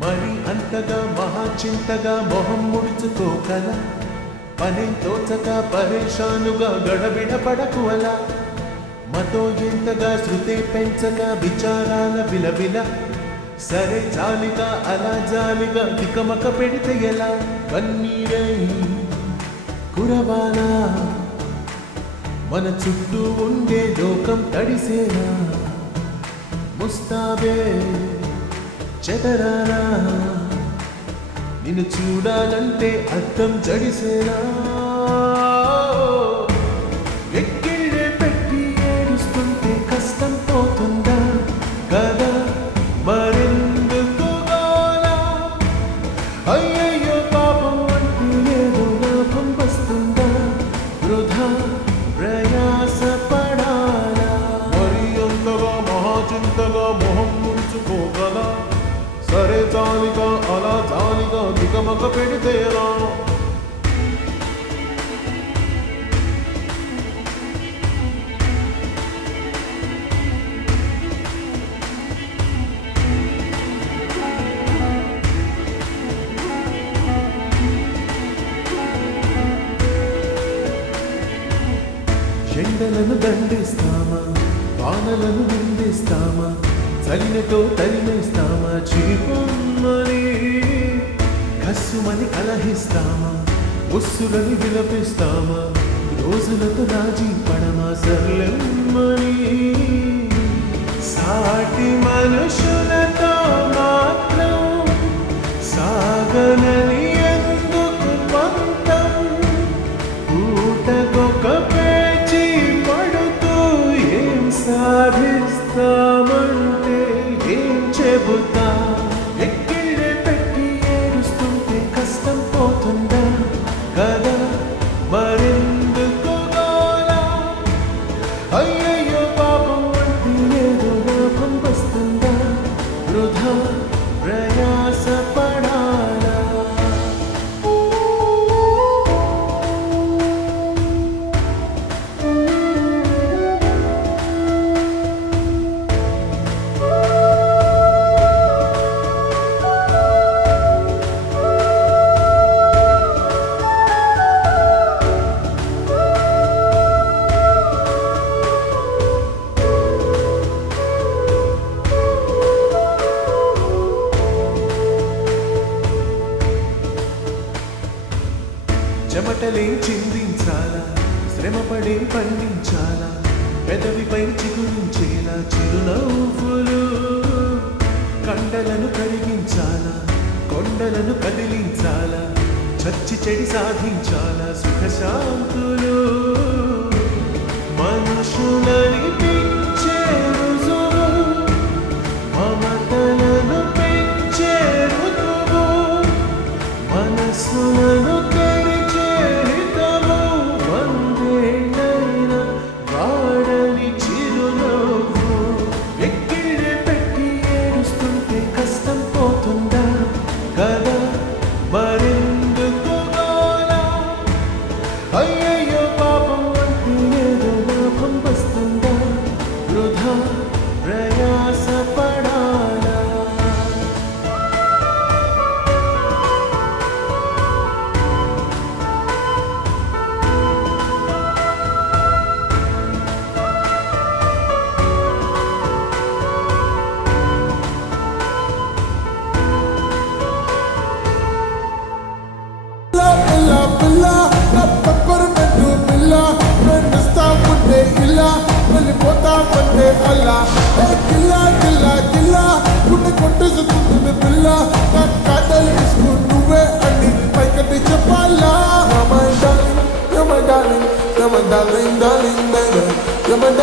మరి అంతగా మహాచింతగా మొహం ముడుచుకోకల పనే తోచక పరేషానుగా గడబిడ పడకు అలా మతో ఎంతగా శృతే పెంచగా విచారాల విలవిల సరే జాలిగా అలా జాలిగా దికమక పెడితే ఎలా కన్నీరై కురవాలా మన చుట్టూ ఉండే లోకం తడిసేనా ముస్తాబే చెదరానా నిన్ను చూడాలంటే అర్థం జడిసేనా ఎక్కిళ్ళే పెట్టి ఏడుస్తుంటే కష్టం పోతుందా కదా మరెందుకు గోలా అయ్యయ్యో పాపం అంటూ ఏదో లాభం వస్తుందా వృధా ప్రయాస పడాలా మరి అంతగా మహాచింతగా మొహం ముడుచుకోగలా సరే జాలిగా అలా జాలిగా దిగమక పెడితేరా ఎండలను దండిస్తామా వానలను నిందిస్తామా చలినతో తరిమేస్తామా చీపమ్మని కస్సుమని కలహిస్తామా ముస్సులని విలపిస్తామా రోజులతో రాజీ పడమా సర్లెమ్మని సాటి మనుషులతో మాత్రం సాగనని ఎందుకు పంతం పూటకొక పేచి పడుతూ ఏం సాధిస్తామంటే ఏం చెబుతా ఎక్కిళ్ళే పెట్టి ఏడుస్తుంటే కష్టం పోతుందా కదా మరెందుకు గోలా అయ్యయ్యో పాపం అంటే ఏదో లాభం వస్తుందా వృధా ప్రయాస పడాలా చెమటలేం చిందించాలా శ్రమపడే పండించాలా పెదవిపై చిగురించేలా చిరునవ్వులు కండలను కరిగించాలా కొండలను కదిలించాలా చచ్చి చెడి సాధించాలా సుఖశాంతులు మనుషులని పెంచే రుజువు మమతలను పెంచే ఋతువు మనసులను కదా మరెందుకు గోలా అయ్యయ్యో పాపం అంటే ఏదో లాభం వస్తుందా వృధా ప్రయాస పడాలా వెళ్ళిపోతామంటే అల్లా గిల్లా గిల్లా గిల్లా గుండె కొట్టేసుకుంటుంది పిల్ల నా కాటలు తీసుకు నువ్వే అని పైకట్టి చెప్పాలా my darling, you're my darling, you're my darling, darling.